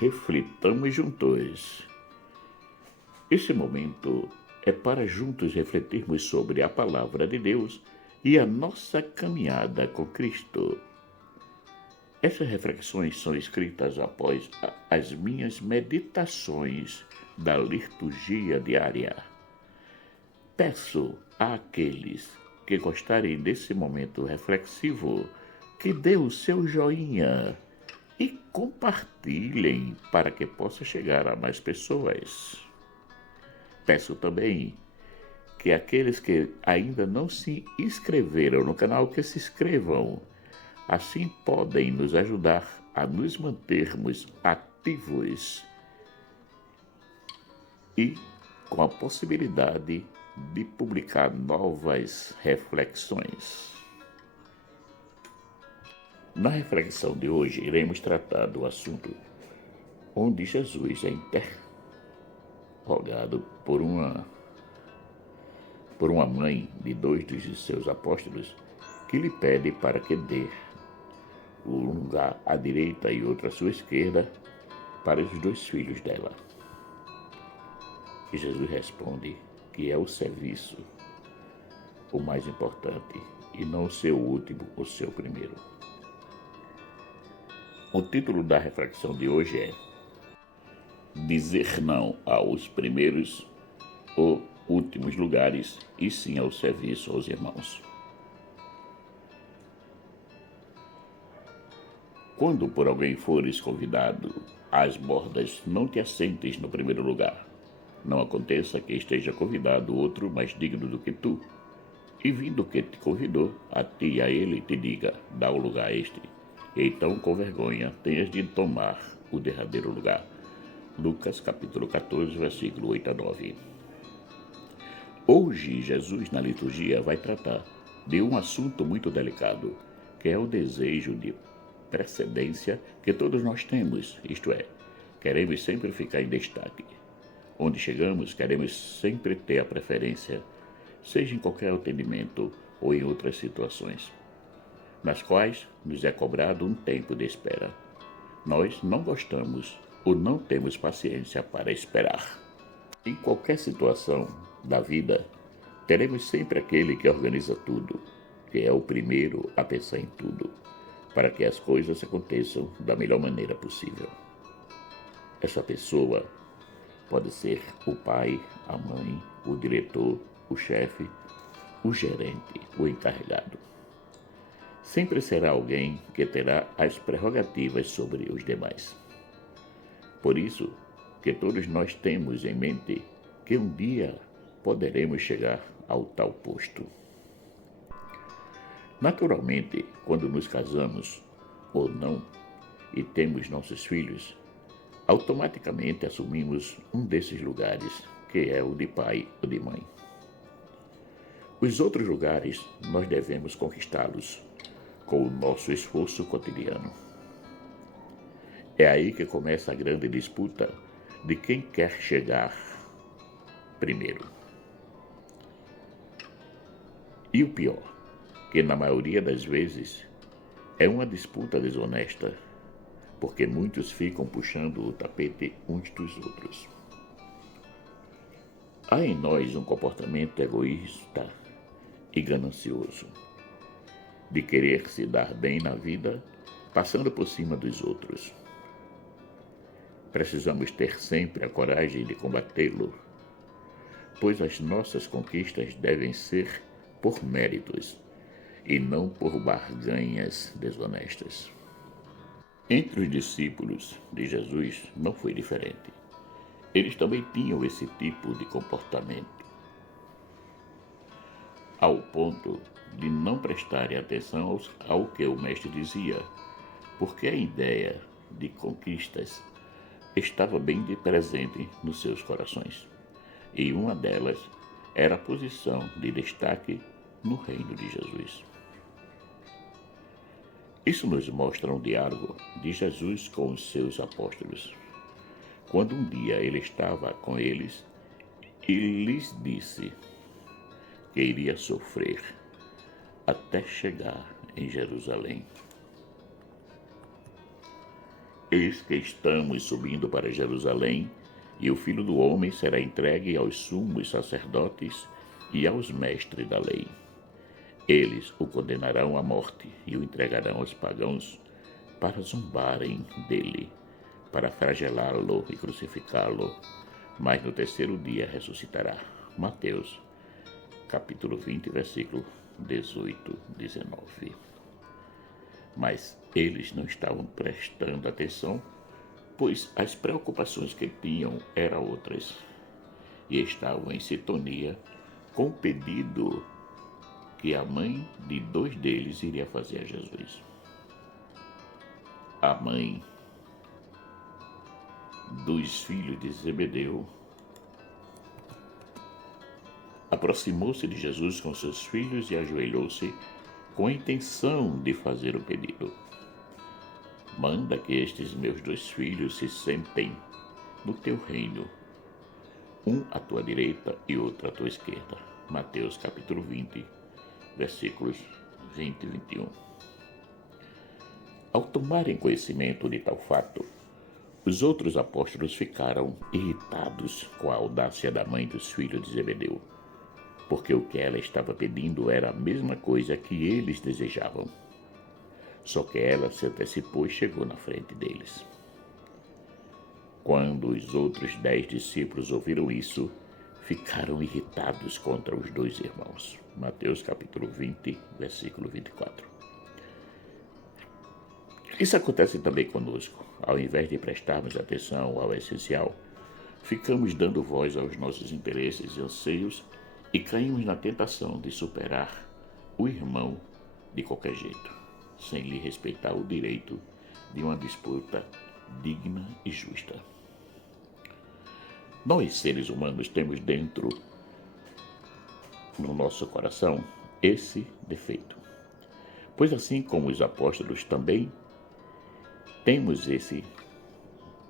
reflitamos juntos. Esse momento é para juntos refletirmos sobre a palavra de Deus e a nossa caminhada com Cristo. Essas reflexões são escritas após as minhas meditações da liturgia diária. Peço àqueles que gostarem desse momento reflexivo que dê o seu joinha e compartilhem para que possa chegar a mais pessoas. Peço também que aqueles que ainda não se inscreveram no canal, que se inscrevam. Assim podem nos ajudar a nos mantermos ativos e com a possibilidade de publicar novas reflexões. Na reflexão de hoje, iremos tratar do assunto onde Jesus é interrogado por uma mãe de dois dos seus apóstolos que lhe pede para que dê um lugar à direita e outro à sua esquerda para os dois filhos dela. E Jesus responde que é o serviço o mais importante e não o seu último ou seu primeiro. O título da reflexão de hoje é Dizer não aos primeiros ou últimos lugares e sim ao serviço aos irmãos. Quando por alguém fores convidado às bordas, não te assentes no primeiro lugar. Não aconteça que esteja convidado outro mais digno do que tu, e vindo que te convidou, a ti e a ele te diga, dá o lugar a este. E então, com vergonha, tenhas de tomar o derradeiro lugar. Lucas capítulo 14, versículo 8 a 9. Hoje, Jesus, na liturgia, vai tratar de um assunto muito delicado, que é o desejo de precedência que todos nós temos, isto é, queremos sempre ficar em destaque. Onde chegamos, queremos sempre ter a preferência, seja em qualquer atendimento ou em outras situações, nas quais nos é cobrado um tempo de espera. Nós não gostamos ou não temos paciência para esperar. Em qualquer situação da vida, teremos sempre aquele que organiza tudo, que é o primeiro a pensar em tudo, para que as coisas aconteçam da melhor maneira possível. Essa pessoa pode ser o pai, a mãe, o diretor, o chefe, o gerente, o encarregado. Sempre será alguém que terá as prerrogativas sobre os demais. Por isso que todos nós temos em mente que um dia poderemos chegar ao tal posto. Naturalmente, quando nos casamos ou não e temos nossos filhos, automaticamente assumimos um desses lugares, que é o de pai ou de mãe. Os outros lugares nós devemos conquistá-los com o nosso esforço cotidiano. É aí que começa a grande disputa de quem quer chegar primeiro. E o pior, que na maioria das vezes é uma disputa desonesta, porque muitos ficam puxando o tapete uns dos outros. Há em nós um comportamento egoísta e ganancioso, de querer se dar bem na vida, passando por cima dos outros. Precisamos ter sempre a coragem de combatê-lo, pois as nossas conquistas devem ser por méritos e não por barganhas desonestas. Entre os discípulos de Jesus não foi diferente. Eles também tinham esse tipo de comportamento, ao ponto de não prestarem atenção ao que o mestre dizia, porque a ideia de conquistas estava bem presente nos seus corações, e uma delas era a posição de destaque no reino de Jesus. Isso nos mostra um diálogo de Jesus com os seus apóstolos, quando um dia ele estava com eles e lhes disse que iria sofrer até chegar em Jerusalém. Eis que estamos subindo para Jerusalém, e o Filho do Homem será entregue aos sumos sacerdotes e aos mestres da lei. Eles o condenarão à morte e o entregarão aos pagãos para zombarem dele, para flagelá-lo e crucificá-lo, mas no terceiro dia ressuscitará. Mateus, capítulo 20, versículo 18, 19. Mas eles não estavam prestando atenção, pois as preocupações que tinham eram outras, e estavam em sintonia com o pedido que a mãe de dois deles iria fazer a Jesus. A mãe dos filhos de Zebedeu aproximou-se de Jesus com seus filhos e ajoelhou-se com a intenção de fazer o pedido. Manda que estes meus dois filhos se sentem no teu reino, um à tua direita e outro à tua esquerda. Mateus capítulo 20, versículos 20 e 21. Ao tomarem conhecimento de tal fato, os outros apóstolos ficaram irritados com a audácia da mãe dos filhos de Zebedeu, porque o que ela estava pedindo era a mesma coisa que eles desejavam. Só que ela se antecipou e chegou na frente deles. Quando os outros 10 discípulos ouviram isso, ficaram irritados contra os dois irmãos. Mateus capítulo 20, versículo 24. Isso acontece também conosco. Ao invés de prestarmos atenção ao essencial, ficamos dando voz aos nossos interesses e anseios e caímos na tentação de superar o irmão de qualquer jeito, sem lhe respeitar o direito de uma disputa digna e justa. Nós, seres humanos, temos dentro, no nosso coração, esse defeito. Pois assim como os apóstolos também temos esse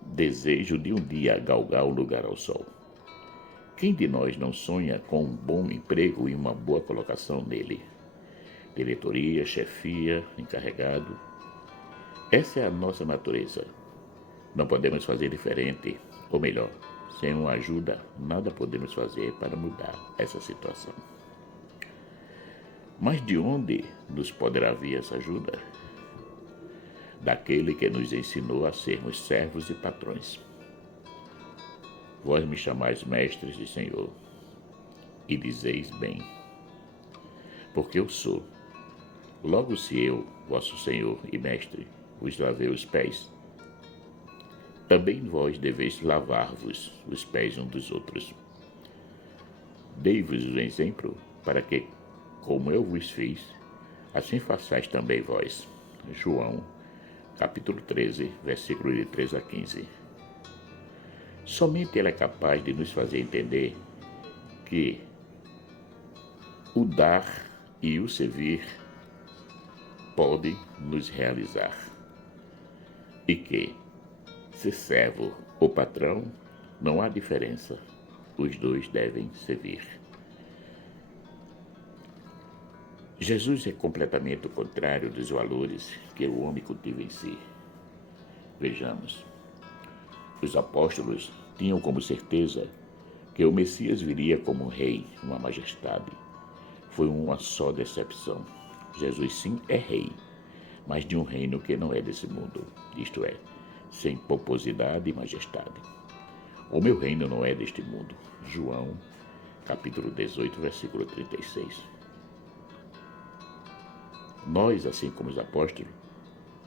desejo de um dia galgar o lugar ao sol. Quem de nós não sonha com um bom emprego e uma boa colocação nele? Diretoria, chefia, encarregado. Essa é a nossa natureza. Não podemos fazer diferente, ou melhor, sem uma ajuda, nada podemos fazer para mudar essa situação. Mas de onde nos poderá vir essa ajuda? Daquele que nos ensinou a sermos servos e patrões. Vós me chamais mestres e Senhor, e dizeis bem, porque eu sou. Logo se eu, vosso Senhor e Mestre, vos lavei os pés, também vós deveis lavar-vos os pés uns dos outros. Dei-vos o exemplo para que, como eu vos fiz, assim façais também vós. João, capítulo 13, versículo de 13 a 15. Somente Ele é capaz de nos fazer entender que o dar e o servir podem nos realizar e que, se servo ou patrão, não há diferença, os dois devem servir. Jesus é completamente o contrário dos valores que o homem cultiva em si. Vejamos, os apóstolos tinham como certeza que o Messias viria como um rei, uma majestade. Foi uma só decepção. Jesus sim é rei, mas de um reino que não é desse mundo, isto é, sem pomposidade e majestade. O meu reino não é deste mundo. João, capítulo 18, versículo 36. Nós, assim como os apóstolos,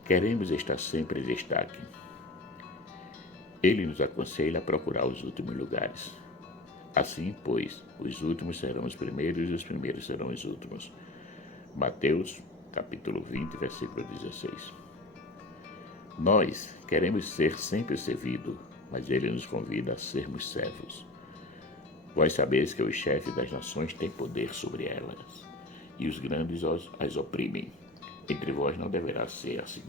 queremos estar sempre em destaque. Ele nos aconselha a procurar os últimos lugares. Assim, pois, os últimos serão os primeiros e os primeiros serão os últimos. Mateus, capítulo 20, versículo 16. Nós queremos ser sempre servidos, mas ele nos convida a sermos servos. Vós sabeis que os chefes das nações têm poder sobre elas, e os grandes as oprimem. Entre vós não deverá ser assim.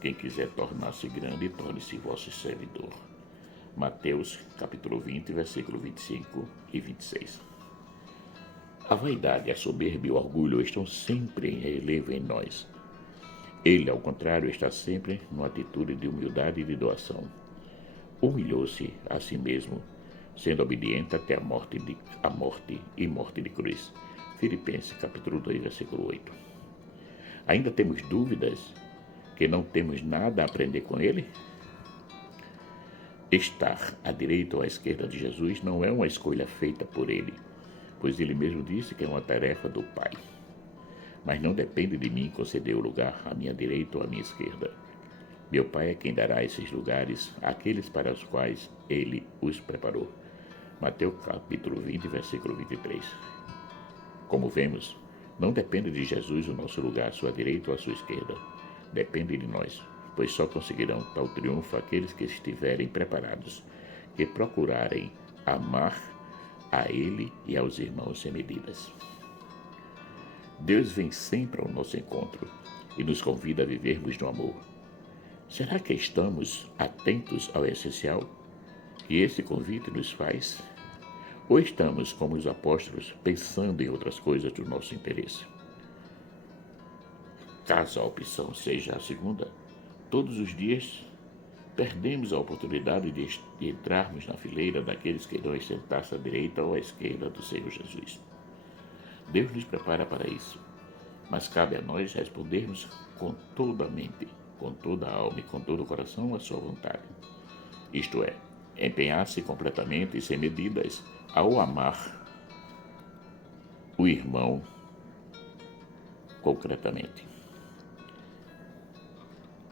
Quem quiser tornar-se grande, torne-se vosso servidor. Mateus, capítulo 20, versículo 25 e 26. A vaidade, a soberba e o orgulho estão sempre em relevo em nós. Ele, ao contrário, está sempre numa atitude de humildade e de doação. Humilhou-se a si mesmo, sendo obediente até a morte e morte de cruz. Filipenses capítulo 2, versículo 8. Ainda temos dúvidas que não temos nada a aprender com ele? Estar à direita ou à esquerda de Jesus não é uma escolha feita por ele, pois ele mesmo disse que é uma tarefa do Pai. Mas não depende de mim conceder o lugar à minha direita ou à minha esquerda. Meu Pai é quem dará esses lugares àqueles para os quais ele os preparou. Mateus capítulo 20, versículo 23. Como vemos, não depende de Jesus o nosso lugar à sua direita ou à sua esquerda. Depende de nós, pois só conseguirão tal triunfo aqueles que estiverem preparados, que procurarem amar a Ele e aos irmãos sem medidas. Deus vem sempre ao nosso encontro e nos convida a vivermos no amor. Será que estamos atentos ao essencial que esse convite nos faz? Ou estamos, como os apóstolos, pensando em outras coisas do nosso interesse? Caso a opção seja a segunda, todos os dias perdemos a oportunidade de entrarmos na fileira daqueles que irão sentar-se à direita ou à esquerda do Senhor Jesus. Deus nos prepara para isso, mas cabe a nós respondermos com toda a mente, com toda a alma e com todo o coração a sua vontade. Isto é, empenhar-se completamente e sem medidas ao amar o irmão concretamente.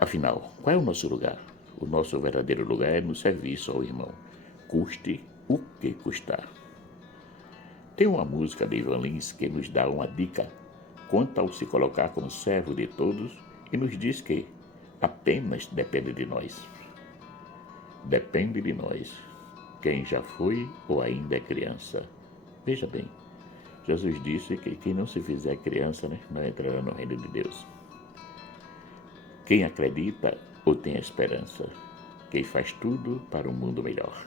Afinal, qual é o nosso lugar? O nosso verdadeiro lugar é no serviço ao irmão, custe o que custar. Tem uma música de Ivan Lins que nos dá uma dica quanto ao se colocar como servo de todos e nos diz que apenas depende de nós. Depende de nós, quem já foi ou ainda é criança. Veja bem, Jesus disse que quem não se fizer criança, não entrará no reino de Deus. Quem acredita ou tem esperança, quem faz tudo para um mundo melhor.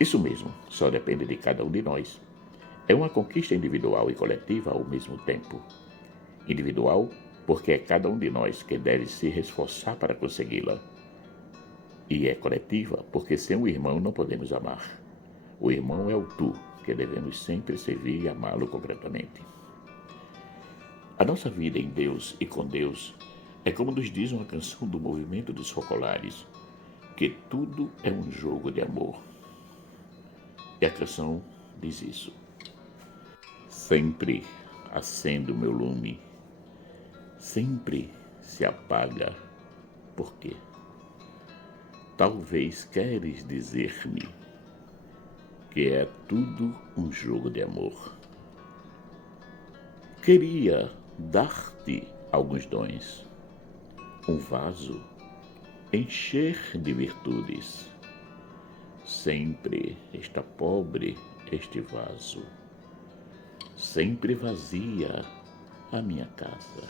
Isso mesmo, só depende de cada um de nós. É uma conquista individual e coletiva ao mesmo tempo. Individual, porque é cada um de nós que deve se esforçar para consegui-la. E é coletiva, porque sem o irmão não podemos amar. O irmão é o tu, que devemos sempre servir e amá-lo concretamente. A nossa vida em Deus e com Deus é como nos diz uma canção do Movimento dos Focolares, que tudo é um jogo de amor. E a canção diz isso. Sempre acendo meu lume, sempre se apaga. Por quê? Talvez queres dizer-me que é tudo um jogo de amor. Queria dar-te alguns dons, um vaso, encher de virtudes. Sempre está pobre este vaso, sempre vazia a minha casa.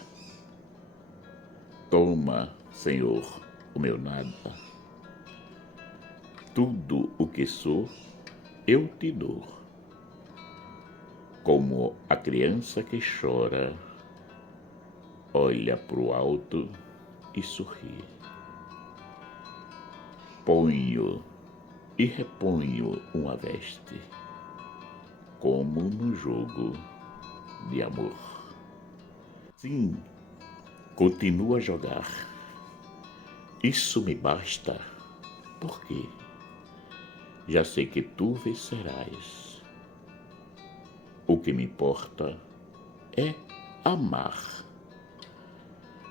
Toma, Senhor, o meu nada. Tudo o que sou, eu te dou. Como a criança que chora, olha para o alto e sorri. Ponho e reponho uma veste, como no jogo de amor. Sim, continuo a jogar. Isso me basta, porque já sei que tu vencerás. O que me importa é amar.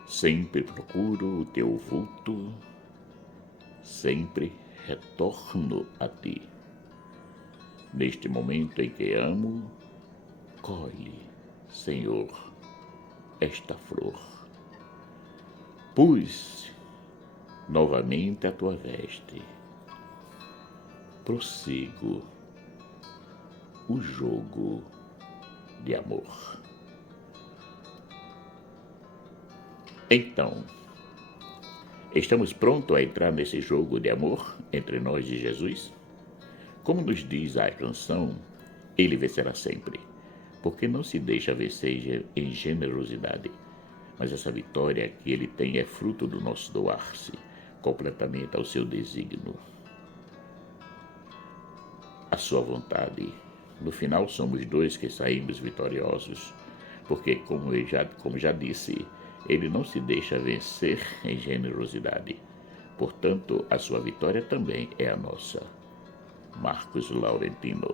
Sempre procuro o teu vulto, sempre retorno a ti. Neste momento em que amo, colhe, Senhor, esta flor. Pus novamente a tua veste. Prossigo o jogo de amor. Então, estamos prontos a entrar nesse jogo de amor entre nós e Jesus? Como nos diz a canção, ele vencerá sempre, porque não se deixa vencer em generosidade, mas essa vitória que ele tem é fruto do nosso doar-se completamente ao seu desígnio, à sua vontade. No final, somos dois que saímos vitoriosos, porque, como já disse, ele não se deixa vencer em generosidade. Portanto, a sua vitória também é a nossa. Marcos Laurentino.